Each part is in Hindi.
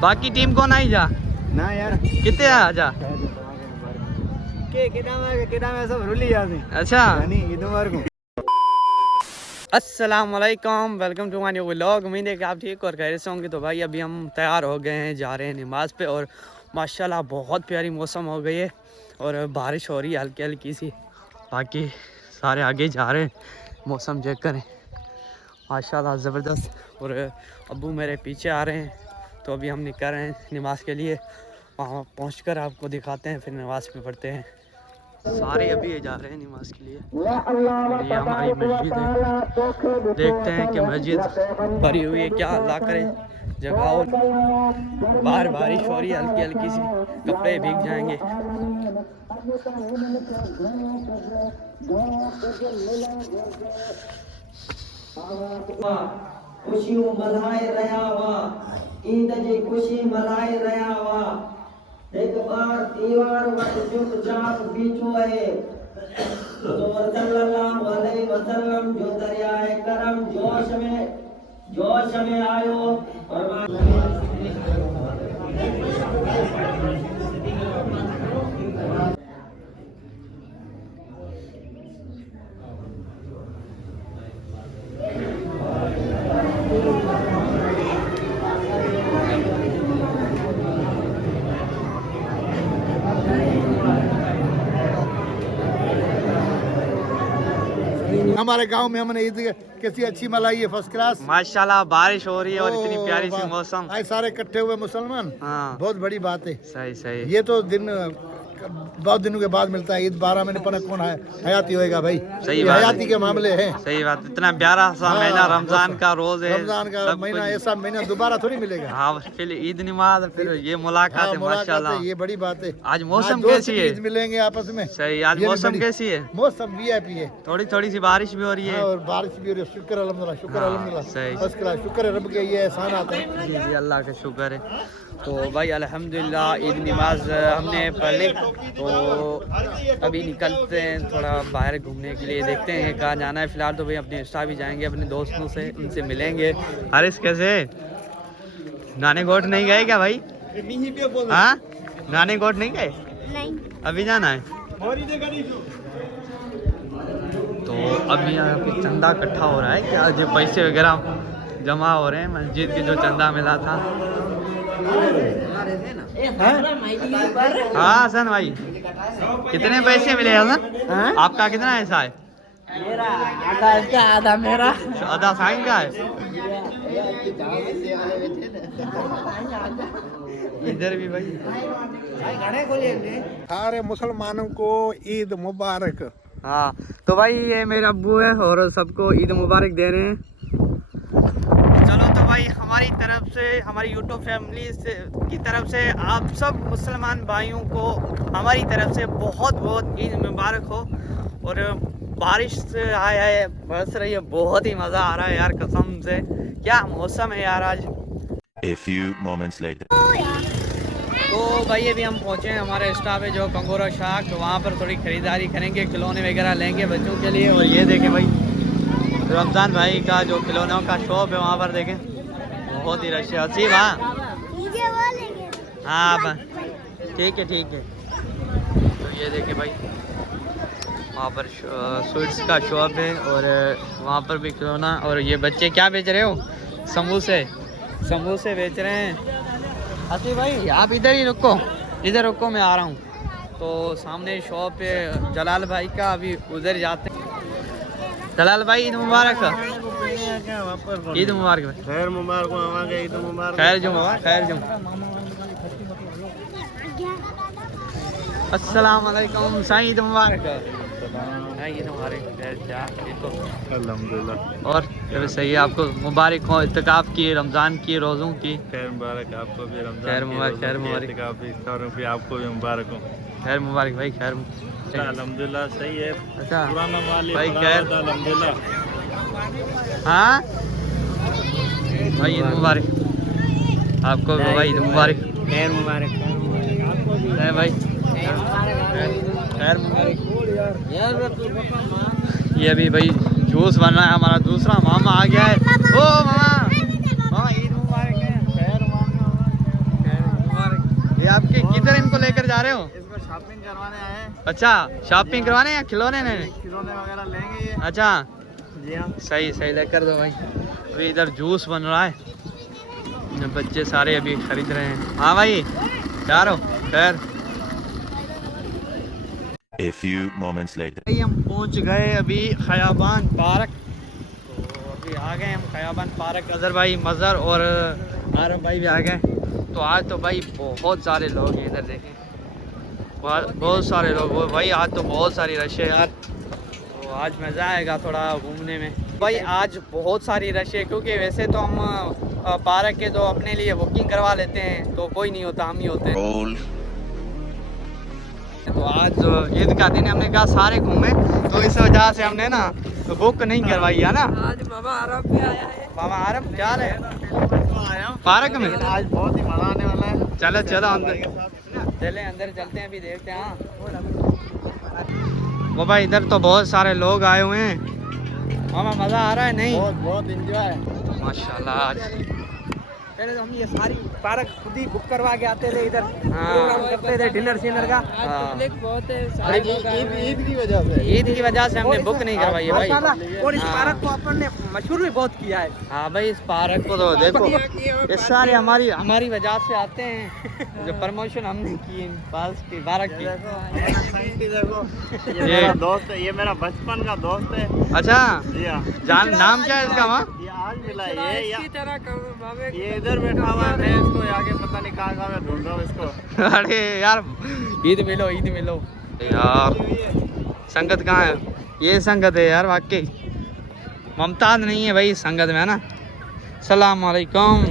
बाकी टीम कौन आई जा ना यार कितने आ जा अच्छा अस्सलाम वालेकुम, welcome to my new vlog. उम्मीद है कि आप ठीक और खैरियत से होंगे। तो भाई अभी हम तैयार हो गए हैं, जा रहे हैं नमाज़ पे। और माशाल्लाह बहुत प्यारी मौसम हो गई है और बारिश हो रही है हल्की हल्की सी। बाकी सारे आगे जा रहे हैं, मौसम चेक करें माशाल्लाह ज़बरदस्त। और अब्बू मेरे पीछे आ रहे हैं। तो अभी हम निकल रहे हैं नमाज़ के लिए। वहाँ पहुँच आपको दिखाते हैं, फिर नमाज़ पे पढ़ते हैं। सारे अभी जा रहे हैं नमाज के लिए। और ये हमारी मस्जिद है, देखते हैं कि मस्जिद भरी हुई है क्या। अल्लाह करे जगह हो। बाहर बारिश हो रही है हल्की हल्की सी, कपड़े भीग जाएंगे। खुशियों मल्हाए रहा वा, ईद जी खुशी मल्हाए रहा वा। एक बार दीवार वट चुपचाप बीठो है तो सल्लल्लाहु अलैहि वसल्लम जो दरियाए करम जोश में आयो। हमारे गांव में हमने ईद कैसी अच्छी मनाई है, फर्स्ट क्लास। माशाल्लाह बारिश हो रही है और इतनी प्यारी सी मौसम। आज सारे इकट्ठे हुए मुसलमान, हाँ बहुत बड़ी बात है। सही सही। ये तो दिन बहुत दिनों के बाद मिलता है। ईद 12 महीने पर कौन हयाती होएगा भाई। सही बात, हयाती के मामले हैं। सही बात। इतना प्यारा सा महीना रमजान का रोज है, रमजान का महीना, ऐसा महीना दोबारा थोड़ी मिलेगा। हाँ फिर ईद नमाज, फिर ये मुलाकात है माशाल्लाह। ये बड़ी बात है। आज मौसम कैसी है? मिलेंगे आपस में। सही। आज मौसम कैसी है? मौसम वीआईपी है। थोड़ी थोड़ी सी बारिश भी हो रही है और बारिश भी हो रही है। शुक्र अल्हम्दुलिल्लाह, शुक्र अल्हम्दुलिल्लाह, सही। First class. शुक्र है रब के, ये एहसान आता है। जी जी अल्लाह का शुक्र है। तो भाई अल्हम्दुलिल्लाह ईद नमाज हमने पढ़ ली। तो अभी निकलते हैं थोड़ा बाहर घूमने के लिए, देखते हैं कहाँ जाना है। फ़िलहाल तो भाई अपने इंस्टा भी जाएंगे, अपने दोस्तों से उनसे मिलेंगे। हारिस कैसे? नानी गोट नहीं गए क्या भाई? हाँ नानी गोट नहीं गए? नहीं अभी जाना है। तो अभी यहाँ पे चंदा इकट्ठा हो रहा है क्या, जो पैसे वगैरह जमा हो रहे हैं मस्जिद के, जो चंदा मिला था। हाँ हसन भाई कितने पैसे मिले हसन? आपका कितना ऐसा है? मेरा आधा इसका आधा मेरा। आधा साइन का है। इधर भी भाई। सारे मुसलमानों को ईद मुबारक। हाँ तो भाई ये मेरा अब्बू है और सबको ईद मुबारक दे रहे हैं। चलो तो भाई हमारी तरफ से, हमारी यूट्यूब फैमिली से की तरफ से आप सब मुसलमान भाइयों को हमारी तरफ से बहुत बहुत ईद मुबारक हो। और बारिश से आया है, बरस रही है, बहुत ही मज़ा आ रहा है यार कसम से। क्या मौसम है यार आज। A few moments later. तो भाई अभी हम पहुँचे हैं हमारे स्टॉप है जो कंगोरा शाख। तो वहाँ पर थोड़ी ख़रीदारी करेंगे, खिलौने वगैरह लेंगे बच्चों के लिए। और ये देखें भाई रमज़ान भाई का जो खिलौनों का शॉप है, वहाँ पर देखें बहुत ही रश है। हसीब हाँ ठीक है ठीक है। तो ये देखें भाई वहाँ पर स्वीट्स का शॉप है और वहाँ पर भी खिलौना। और ये बच्चे क्या बेच रहे हो? समोसे, समोसे बेच रहे हैं। हसीब भाई आप इधर ही रुको, इधर रुको, मैं आ रहा हूँ। तो सामने शॉप है जलाल भाई का, अभी उधर जाते हैं। जलाल भाई ईद मुबारक। ईद मुबारक भाई। खैर मुबारक, ईद मुबारक। खैर जो खैर जो। अस्सलाम वालेकुम, साईं ईद मुबारक। ईद मुबारक। अल्हम्दुलिल्लाह। और सही है, आपको मुबारक हो इत्तिकाफ की, रमज़ान की, रोज़ों की। खैर मुबारक आपको भी, रमजान खैर मुबारक, खैर मुबारक, भी आपको भी मुबारक हो। खैर मुबारक भाई, खैर अल्हम्दुलिल्लाह सही है। अच्छा पुराना वाली भाई खैर। अल्हम्दुलिल्लाह। हाँ भाई ईद मुबारक आपको भी भाई, ईद मुबारक। खैर मुबारक आपको भी भाई खैर मुबारक। ये अभी भाई जूस बन रहा है। हमारा दूसरा मामा आ गया है। ओ मामा, मामा ईद मुबारक है। खैर मुबारक। ये आपके किधर इनको लेकर जा रहे हो? इसको शॉपिंग करवाने आए हैं। अच्छा, शॉपिंग करवाने या खिलौने ने? खिलौने वगैरह लेंगे ये। अच्छा जी हाँ। सही सही लेकर दो भाई। अभी इधर जूस बन रहा है, बच्चे सारे अभी खरीद रहे हैं। हाँ भाई जा रहे हो? खैर A few moments later. हम पहुंच गए अभी खयाबान पार्क। तो अभी आ गए हम खयाबान पार्क। अजहर भाई, मज़र और आरम भाई भी आ गए। तो आज तो भाई बहुत सारे लोग हैं इधर, देखें बहुत सारे लोग हो भाई। आज तो बहुत सारी रश है यार। तो आज मज़ा आएगा थोड़ा घूमने में भाई। आज बहुत सारी रश है, क्योंकि वैसे तो हम पार्क के तो अपने लिए बुकिंग करवा लेते हैं, तो कोई नहीं होता, हम ही होते हैं। तो आज ईद का दिन हमने कहा सारे घूमे, तो इस वजह से हमने ना बुक नहीं करवाई है ना। आज मामा आराम भी आया है। मामा आरम क्या हाल है? पार्क में आज बहुत ही मजा आने वाला है। चलो चलो अंदर चले, अंदर चलते हैं, अभी देखते हैं। वो भाई इधर तो बहुत सारे लोग आए हुए हैं। मामा मज़ा आ रहा है? नहीं बहुत एंजॉय माशाल्लाह। आज पहले तो हम ये सारी पार्क खुद ही बुक करवा के आते थे इधर, हाँ। प्रोग्राम करते थे डिनर शिनर का। हाँ। बहुत है ईद की वजह से। ईद की वजह से हमने बुक नहीं करवाई है भाई। माशाल्लाह। और इस हाँ। पार्क को अपन ने मशहूर भी बहुत किया है। हाँ भाई, इस पार्क को तो देखो, ये सारे हमारी वजह से आते हैं। जो प्रमोशन हमने की पास की पार्क की। देखो ये ये- मेरा दोस्त है, ये मेरा बचपन का दोस्त है। अच्छा जी हाँ। जान नाम क्या है इसका? वहाँ ये आज मिला है, इसी तरह ये इधर बैठा हुआ है। मैं इसको आगे पता नहीं कहाँ मैं ढूंढ रहा हूँ इसको। अरे यार ईद मिलो, ईद मिलो यार। संगत कहाँ है? ये संगत है यार वाकई। मुमताज नहीं है भाई संगत में, है ना। सलाम अलैकुम।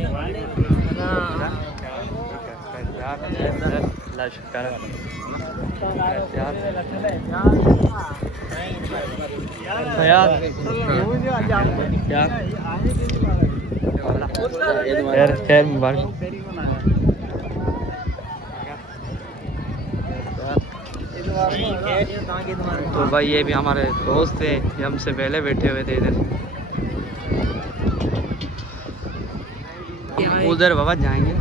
खैर मुबारक। तो भाई ये भी हमारे दोस्त थे, ये हमसे पहले बैठे हुए थे इधर। उधर बाबा जाएंगे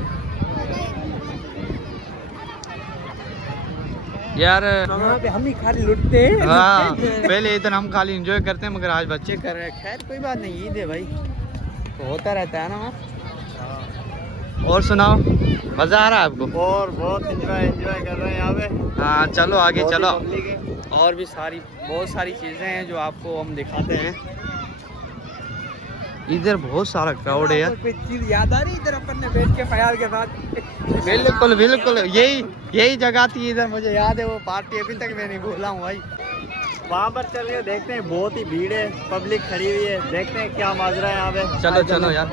यार। वहाँ पे हम ही खाली लुटते हैं। हाँ पहले इधर हम खाली एंजॉय करते हैं, मगर आज बच्चे कर रहे हैं। खैर कोई बात नहीं, ईद है भाई, तो होता रहता है ना वहाँ। और सुनाओ, मज़ा आ रहा है आपको? और बहुत एंजॉय कर रहे हैं यहाँ पे। हाँ चलो आगे बहुत ही चलो। पब्लिक है। और भी बहुत सारी चीज़ें हैं जो आपको हम दिखाते हैं। इधर बहुत सारा क्राउड है यार। कोई चीज याद आ रही इधर अपन ने बैठ के ख्याल के साथ। बिल्कुल बिल्कुल, यही जगह थी इधर, मुझे याद है वो पार्टी, अभी तक मैं नहीं भूला हूँ भाई। वहाँ पर चल के देखते हैं, बहुत ही भीड़ है, पब्लिक खड़ी हुई है, देखते हैं क्या माजरा है यहाँ पे। चलो चलो यार,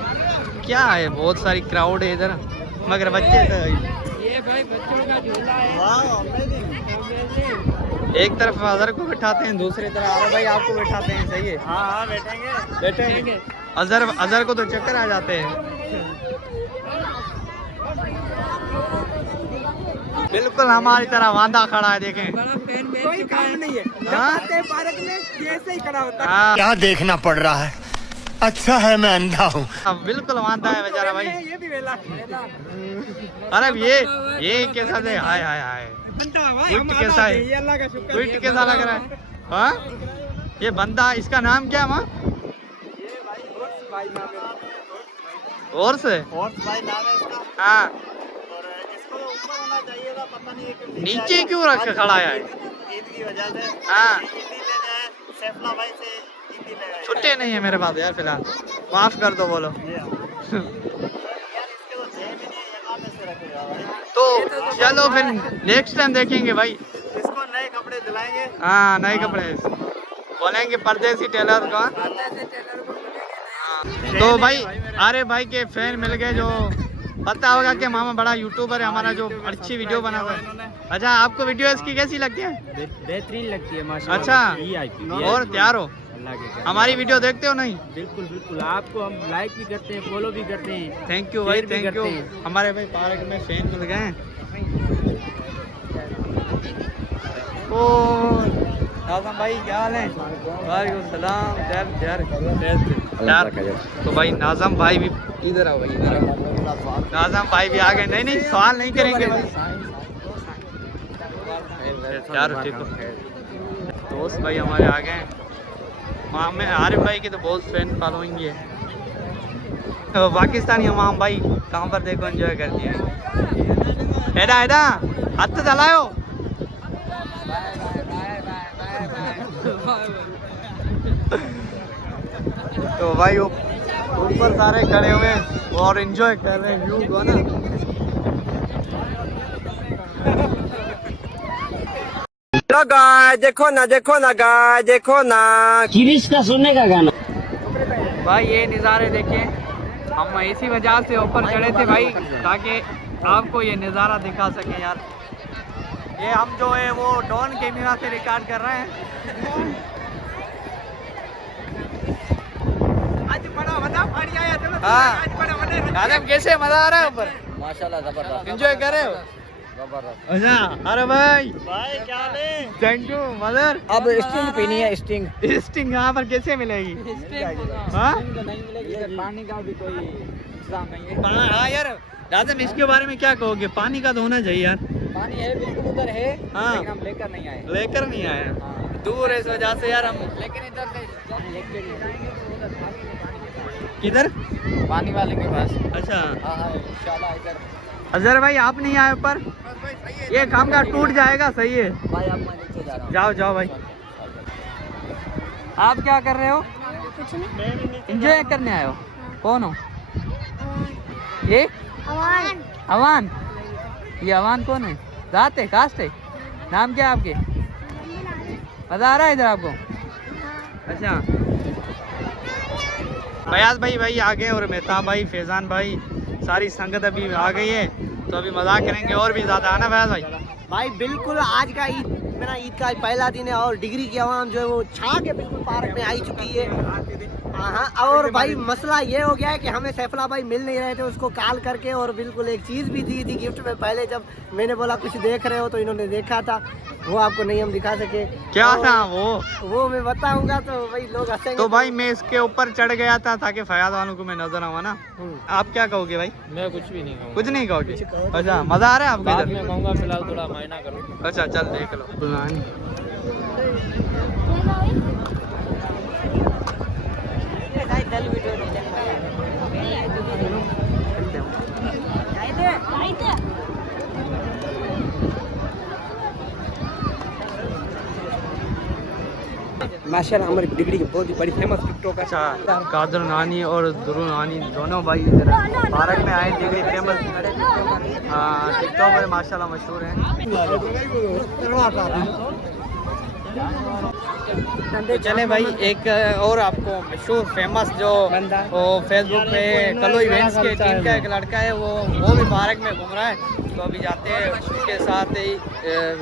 क्या है बहुत सारी क्राउड है इधर, मगर बच्चे तो ये भाई बच्चों का झूला है। वाह, amazing। एक तरफ अजहर को बैठाते हैं, दूसरी तरफ आरव भाई आपको बैठाते हैं। सही है, हाँ हाँ बैठेंगे। बैठेंगे। अजहर को तो चक्कर आ जाते हैं। बिल्कुल हमारी तरह वांदा खड़ा है, देखें। कोई काम नहीं है। हाँ? जब पार्क में ये ऐसे ही खड़ा होता है। हाँ क्या देखना पड़ रहा है? अच्छा है मैं अंधा हूँ। अब बिल्कुल वांदा है बेचारा भाई। ये भी वेला। अरे ये कैसा है? हाय हाय हाय, ट्विट कैसा है? ये अल्लाह का शुक्र। ट्विट कैसा लग रहा है? हाँ ये बंदा, इसका नाम क्या है माँ? और से हॉर्स भाई नाम है इसका। हाँ, और इसको ऊपर होना चाहिए था, पता नहीं ये नीचे क्यों रख खड़ा है? ईद की वजह से। हाँ। ईदी लेने आए, सैफला भाई से ईदी ले आए। छुट्टे नहीं है मेरे पास यार फिलहाल, माफ कर दो बोलो। जी हाँ। यार इसके तो जेब ही नहीं है, यहाँ पे से रखेगा भाई। तो चलो फिर नेक्स्ट टाइम देखेंगे भाई। इसको नए कपड़े दिलाएंगे। हाँ नए कपड़े बोलेंगे, परदेसी टेलर का। तो भाई अरे भाई के फैन मिल गए, जो पता होगा कि मामा बड़ा यूट्यूबर है हमारा, जो अच्छी वीडियो बनाता है। अच्छा आपको वीडियो इसकी कैसी लगती है? बेहतरीन लगती है माशाल्लाह। अच्छा और तैयार हो? हमारी वीडियो देखते हो? नहीं बिल्कुल बिल्कुल, आपको हम लाइक भी करते हैं, फॉलो भी करते हैं। थैंक यू भाई, शेयर भी थैंक यू। करते हैं। हमारे भाई पार्क में फैन मिल गए हैं। नाज़म भाई क्या हाल है? वालेकुम सलाम। यार तो भाई नाज़म भाई भी इधर आओ भाई, इधर आओ। नाज़म भाई भी आ गए। नहीं नहीं सवाल नहीं करेंगे भाई यार, ठीक हो। दोस्त भाई हमारे आ गए। वहाँ में आरिफ भाई की तो बहुत फैन फॉलोइंग है। तो पाकिस्तानी इमाम भाई कहाँ पर देखो एंजॉय करती है। एडा एडा हाथ चलाओ। तो भाई वो ऊपर सारे खड़े हुए और एंजॉय कर रहे हैं व्यू को ना। गाय देखो ना गाय देखो ना। किरिश का सुनने का गाना। भाई ये नज़ारे देखें, हम इसी वजह से ऊपर चढ़े थे भाई ताकि आपको ये नज़ारा दिखा सकें यार। ये हम जो है वो डॉन कैमरा से रिकॉर्ड कर रहे हैं। हाँ आदम कैसे मजा आ रहा है ऊपर? माशाल्लाह जबरदस्त। एंजॉय कर रहे हो? जबरदस्त। अच्छा अरे भाई क्या ले? Thank you mother. अब स्टिंग पीनी है, स्टिंग। स्टिंग यहाँ पर कैसे मिलेगी? हाँ नहीं मिलेगी, पानी का भी कोई इंतजाम नहीं है। हाँ यार लाजम इसके बारे में क्या कहोगे? पानी का तो होना चाहिए यार। पानी है बिल्कुल उधर है, हाँ। लेकिन हम लेकर नहीं आए। लेकर नहीं आए, हाँ। दूर है इस वजह से यार हम। लेकिन इधर से जब लेके जाएंगे तो उधर किधर? पानी वाले के पास। अच्छा हाँ हाँ इंशाल्लाह इधर। अजहर भाई आप नहीं आए ऊपर, ये काम का टूट जाएगा। सही है भाई अब मैं नीचे जा रहा हूँ। जाओ जाओ भाई। आप क्या कर रहे हो? कुछ नहीं। एंजॉय करने आए हो? कौन हो ये? अवान। अवान। ये अवान कौन है? जात है, कास्ट है? नाम क्या है आपके? मजा आ रहा है इधर आपको? अच्छा फयाज भाई भाई आ गए और मेहताब भाई, फैजान भाई, सारी संगत अभी आ गई है। तो अभी मजाक करेंगे और भी ज़्यादा, है ना फयाज भाई? भाई बिल्कुल आज का ईद, मेरा ईद का पहला दिन है और डिग्री की आवाम जो है वो छा के बिल्कुल पार्क में आई चुकी है। हाँ और भाई मसला ये हो गया है कि हमें सैफुल्लाह भाई मिल नहीं रहे थे, उसको कॉल करके और बिल्कुल एक चीज़ भी दी थी गिफ्ट में। पहले जब मैंने बोला कुछ देख रहे हो तो इन्होंने देखा था, वो आपको नहीं हम दिखा सके। क्या और था वो मैं बताऊंगा तो भाई लोग हंसेंगे। तो भाई मैं इसके ऊपर चढ़ गया था ताकि फयाज वालों को मैं नजर आऊँ ना। आप क्या कहोगे भाई? मैं कुछ भी नहीं कहूँगा। कुछ नहीं कहोगे? अच्छा मजा आ रहा है आपको बाद इधर? में कहूँगा, फिलहाल थोड़ा मायना करो। अच्छा चल देख लो। माशाल्लाह हमारी डिग्री की बहुत ही बड़ी फेमस टिकटॉक है। अच्छा कादर नानी और दुरू नानी दोनों भाई इधर पार्क में आए। डिग्री फेमस टिकटॉक में माशाल्लाह मशहूर हैं। तो चले भाई एक और आपको मशहूर फेमस जो वो फेसबुक पे कलो इवेंट्स के टीम का एक लड़का है, वो भी पार्क में घूम रहा है। तो अभी जाते हैं उसके साथ ही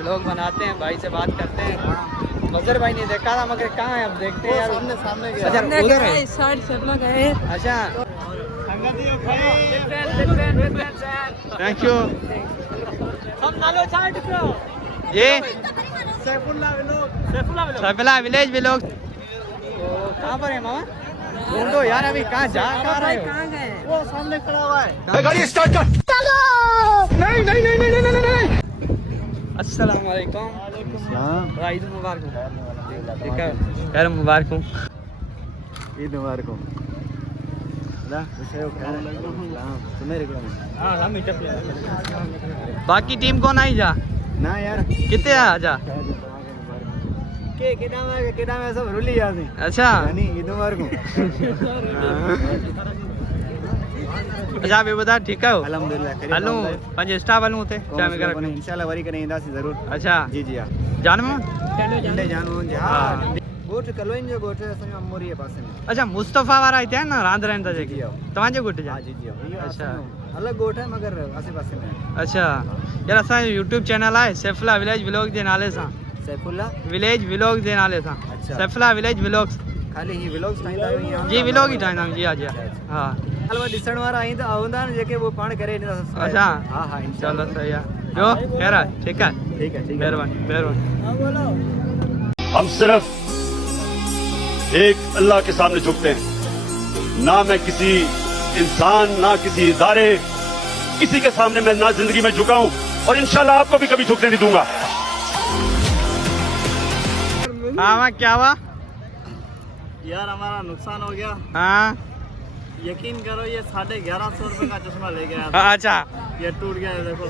व्लॉग बनाते हैं, भाई से बात करते हैं। बजर भाई ने देखा था मगर कहाँ है, अब देखते हैं यार। सामने अच्छा उधर है साइड से अपना गए। अच्छा थैंक यू। ये सैफुल्लाह विलेज व्लॉग। तो कहाँ पर है मामा? ढूंढो यार, अभी कहाँ जा कहाँ रहे हो? वो सामने खड़ा हुआ है। गाड़ी स्टार्ट कर। नहीं। अस्सलाम वालेकुम। ईद मुबारक हो। ठीक है यार, मुबारक हो। ईद मुबारक हो। बाकी टीम कौन आई जा ना यार कितने आ जा? केड़ा में सब रुली यानी। अच्छा ईद मुबारक हो। अच्छा अभी बता ठीक है हो? अल्हम्दुलिल्लाह। हलो पंज स्टाफ वालों थे क्या मैं कर? इंशाल्लाह वरी करें इंदा से जरूर। अच्छा जी जी जान में इंडे जानू जी। हाँ। हां गोठ कलोइन जो गोठ है संग अमोरी है पास में। अच्छा मुस्तफा वाला आई थे ना रांद रहंदा जेकी तवांजे गुट जा? हां जी जी। अच्छा अलग गोठ है मगर आसे पासे में है। अच्छा यार असा यूट्यूब चैनल है सैफुल्लाह विलेज व्लॉग जे नाले सा। सैफुल्लाह विलेज व्लॉग जे नाले सा। अच्छा। Saifullah village vlogs. खाली ही व्लॉग्स ठाईंदा आहियो यहां? जी व्लॉग ही ठाईंदा जी आज। हां अलवा दिसण वाला आई तो आउंदा न जेके वो पाण करे न सब्सक्राइब। अच्छा हां हां चलो इंशाल्लाह। सही है। जो खैर है ठीक है ठीक है मेहरबानी मेहरबानी। हां बोलो। हम सिर्फ एक अल्लाह के सामने झुकते हैं, ना मैं किसी इंसान, ना किसी इदारे, किसी के सामने मैं ना जिंदगी में झुका हूं और इंशाल्लाह आपको भी कभी झुकने नहीं दूंगा। हाँ क्या हुआ यार? हमारा नुकसान हो गया। हाँ यकीन करो, ये 1150 रुपए का चश्मा ले गया। अच्छा ये टूट गया है, देखो।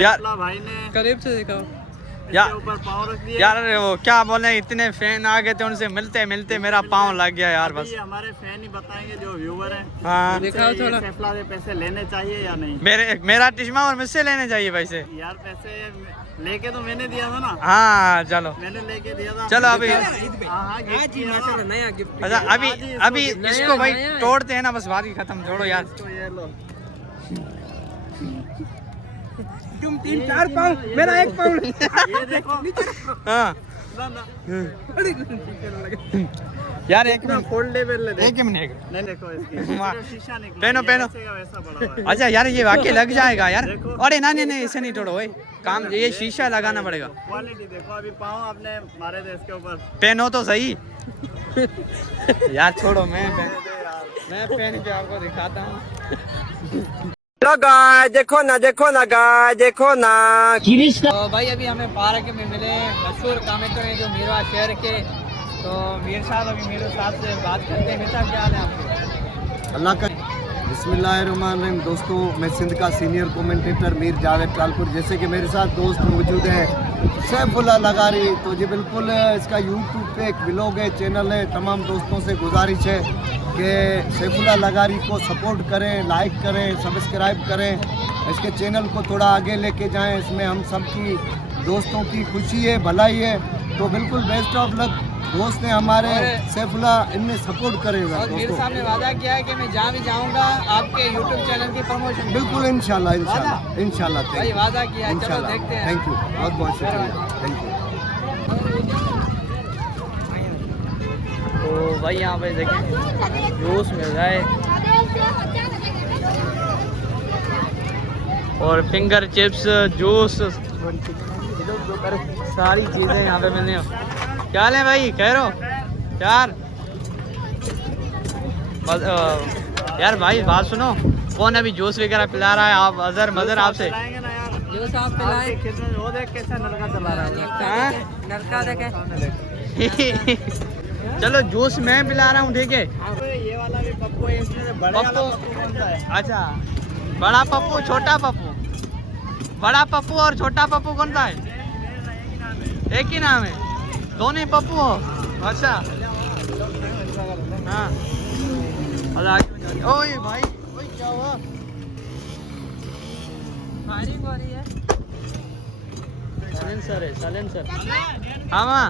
यार भाई ने करीब से देखा इसके ऊपर पाँव रख दिया। यार वो क्या बोले, इतने फैन आ गए थे, उनसे मिलते मिलते मेरा पाँव लग गया यार। बस ये हमारे फैन ही बताएंगे, जो व्यूवर हैं। हाँ दिखाओ थोड़ा। सैफला से पैसे लेने चाहिए या नहीं? मेरा चश्मा और मुझसे लेने चाहिए पैसे। यार पैसे लेके तो मैंने दिया था ना। हाँ चलो मैंने लेके दिया था। चलो अभी नया गिफ्ट। अच्छा अभी इसको भाई तोड़ते हैं ना, बस बात ही खत्म। छोड़ो यार, ये लो। तुम 3-4 पाउंड, मेरा 1 पाउंड। ये देखो। हाँ यार एक मिनट, फोल्डेबल ले। एक मिनट नहीं देखो इसकी शीशा निकला। पहनो वैसा बड़ा हुआ है। अच्छा यार ये वाकई लग जाएगा यार। अरे ना नहीं इसे नहीं तोड़ो भाई, काम ये शीशा लगाना पड़ेगा। क्वालिटी देखो, अभी पाँव आपने मारे थे इसके ऊपर। पहनो तो सही यार। छोड़ो, मैं पहन के आपको दिखाता हूँ। हेलो गाइस, देखो ना देखो ना गाइस, देखो ना। तो भाई अभी हमें पार्क में मिले मशहूर कामेटर हैं जो मीरवा शहर के। तो मीर साहब अभी मेरे साथ से बात करते हैं। बेटा क्या हाल है आपके? अल्लाह का बिस्मिल्लाहिर्रहमानिर्रहीम। दोस्तों, मैं सिंध का सीनियर कमेंटेटर मीर जावेद टालपुर। जैसे कि मेरे साथ दोस्त मौजूद है सैफुल्लाह लगारी। तो जी बिल्कुल इसका यूट्यूब पे एक व्लॉग है, चैनल है। तमाम दोस्तों से गुजारिश है कि सैफुल्लाह लगारी को सपोर्ट करें, लाइक करें, सब्सक्राइब करें, इसके चैनल को थोड़ा आगे लेके जाएं। इसमें हम सबकी दोस्तों की खुशी है, भलाई है। तो बिल्कुल बेस्ट ऑफ लक। दोस्त ने हमारे सैफुल्लाह, इनमें सपोर्ट करेगा। और मीर साहब ने वादा किया है कि मैं जहाँ भी जाऊँगा आपके यूट्यूब चैनल की प्रमोशन। बिल्कुल इंशाल्लाह इंशाल्लाह इंशाल्लाह। भाई वादा किया है, चलो देखते हैं। थैंक यू, बहुत बहुत शुक्रिया, थैंक यू। तो भाई यहाँ पे देखें जूस मिल रहा है और फिंगर चिप्स, जूस, सारी चीज़ें यहाँ पे मिलने। क्या हाल है भाई? कह रहे हो यार? यार भाई बात सुनो, कौन अभी जूस वगैरह पिला रहा है? आप अजहर मजहर आपसे जूस आप पिलाएं। वो देख कैसा नलका चला रहा है। नलका देखे। चलो जूस मैं पिला रहा हूँ, ठीक है? ये वाला भी पप्पू है, इसमें से बड़े वाला पप्पू कौन सा है? अच्छा, बड़ा पप्पू, छोटा पप्पू। बड़ा पप्पू और छोटा पप्पू कौन सा है? एक ही नाम है, दोनों ही पप्पू हो? अच्छा हाँ। ओए भाई, ओए क्या हुआ? फायरिंग हो रही है। साइलेंसर है, साइलेंसर। हाँ माँ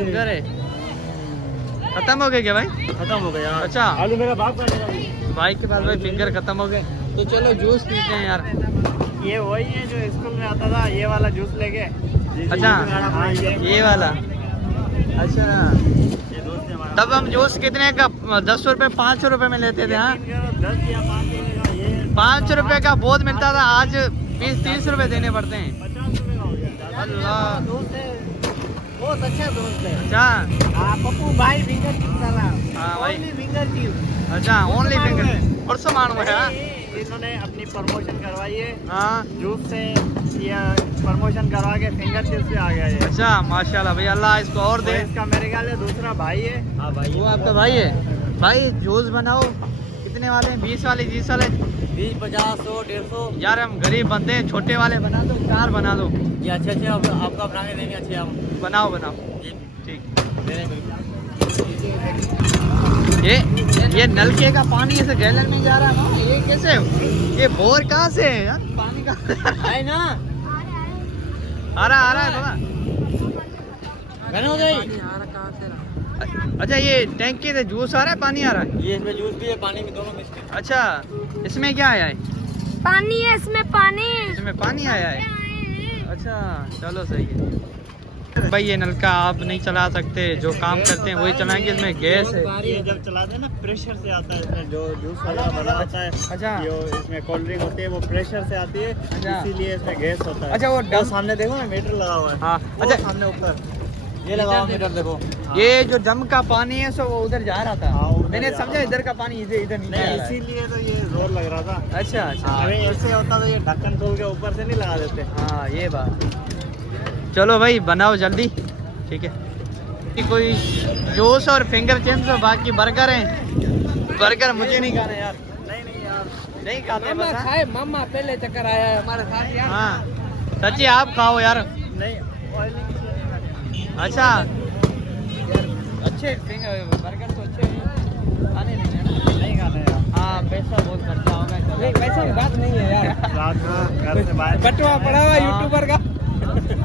इधर है। खत्म हो गए क्या भाई? खत्म हो गया। अच्छा, आलू मेरा बाप का भाई के पास भाई फिंगर खत्म हो गए, तो चलो जूस पीते हैं यार। ये वही है जो स्कूल में आता था, ये वाला जूस लेके। अच्छा ये वाला। अच्छा ये दोस्त है हमारा। तब हम जूस कितने का? 10 रुपए 5 रुपए में लेते थे। हाँ 10 या 5 रुपए का। ये 5 रुपए का बहुत मिलता था, आज 20-30 रुपए देने पड़ते हैं। 50 रुपए का हो गया। अल्लाह, दोस्त है, बहुत अच्छा दोस्त है। अच्छा हाँ पप्पू भाई फिंगर चिप्स वाला। हाँ भाई, फिंगर चिप्स। अच्छा ओनली फिंगर। परसों मालूम है। हाँ इन्होंने अपनी प्रमोशन करवाई है हाँ जूस से, या प्रमोशन करवा के फिंगर चिप्स पे आ गया ये। अच्छा माशाल्लाह भाई, अल्लाह इसको और दे। इसका मेरे ख्याल से दूसरा भाई है। हाँ भाई, वो आपका भाई है? भाई जूस बनाओ। कितने वाले हैं? 20 वाले, 30 वाले? 20, 50, 100, 150। यार हम गरीब बंदे हैं, छोटे वाले बना दो, 4 बना दो। ये अच्छे अच्छे आपका बना के देंगे, अच्छे हम। बनाओ बनाओ ठीक। ये नलके का पानी ऐसे गैलन में जा रहा है ना, ये कैसे? ये बोर कहाँ से है यार? पानी का है ना? आ रहा है बाबा। अच्छा ये टैंकी से जूस आ रहा है, पानी आ रहा है? ये इसमें जूस भी है, पानी भी, दोनों मिक्स है। अच्छा इसमें क्या आया है? पानी है इसमें, पानी। इसमें पानी आया है। अच्छा चलो सही है। भाई ये नलका आप नहीं चला सकते, जो काम करते हैं वही चलाएंगे। इसमें गैस है। ये जब चलाते हैं ना प्रेशर से आता है, इसमें जो जूस वगैरह बना होता है। अच्छा। जो इसमें कोल्ड ड्रिंक होती है वो प्रेशर से आती है, अच्छा। इसीलिए इसमें गैस होता है। अच्छा, वो वो सामने देखो ना मीटर लगा हुआ है। हाँ, वो अच्छा। सामने ऊपर ये लगा हुआ मीटर देखो। ये जो जम का पानी है सो वो उधर जा रहा था। हाँ, उधर मैंने जा समझा रहा इधर का पानी इधर इधर नहीं जा नहीं, रहा है। इसीलिए तो ये जोर लग रहा था। अच्छा अच्छा। अरे ऐसे होता तो ये ढक्कन खोल के ऊपर से नहीं लगा देते। हाँ ये बात। चलो भाई बनाओ जल्दी, ठीक है। कि कोई जूस और फिंगर चिप्स और बाकी बर्गर हैं। बर्गर मुझे नहीं खाना यार। नहीं यार, नहीं खाते बस। हाँ? खाए मामा पहले चक्कर आया है हमारे साथ यार। हाँ सच्ची आप खाओ यार। नहीं अच्छा अच्छे बर्गर तो अच्छे हैं, खाने नहीं है ना? नहीं खाते यार। हाँ पैसा बहुत खर्चा होगा। नहीं वैसे की बात नहीं है यार। रात में घर से बाहर बटवा पड़ा हुआ यूट्यूबर का।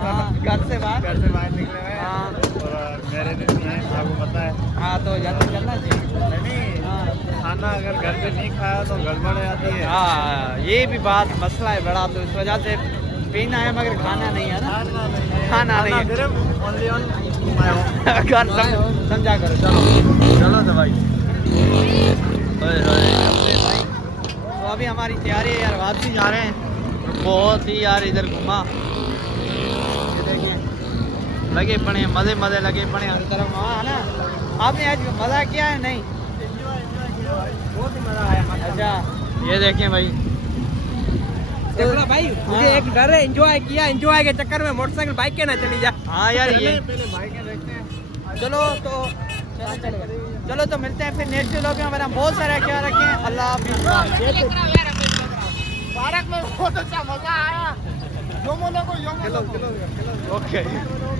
हाँ घर से बाहर निकले हुए हैं। हाँ और मेरे दिन है आपको पता है। हाँ तो जल्दी चलना चाहिए। नहीं हाँ खाना अगर घर पे नहीं खाया तो गड़बड़ आती है। हाँ ये भी बात मसला है बड़ा, तो इस वजह से पीना है मगर खाना नहीं है ना। खाना नहीं है। सिर्फ ओनली ऑन माय होम। घर समझा करो। चलो चलो तो भाई। तो अभी हमारी तैयारी है यार, वापसी जा रहे हैं। बहुत ही यार इधर घुमा, ये देखें लगे पड़े मज़े मज़े लगे पड़े हर तरफ। वहाँ है ना, आपने आज मज़ा किया है नहीं? बहुत ही मजा आया। अच्छा ये देखें भाई। देखो भाई मुझे एक डर है, एंजॉय किया, एंजॉय के चक्कर में मोटरसाइकिल बाइक के ना चली जा। हाँ यार ये पहले बाइक देखते हैं। चलो तो चलो तो मिलते हैं फिर नेक्स्ट व्लॉग में। हमारा बहुत सारा ख्याल रखें। अल्लाह हाफिज़। पार्क में बहुत अच्छा मजा आया। ओके।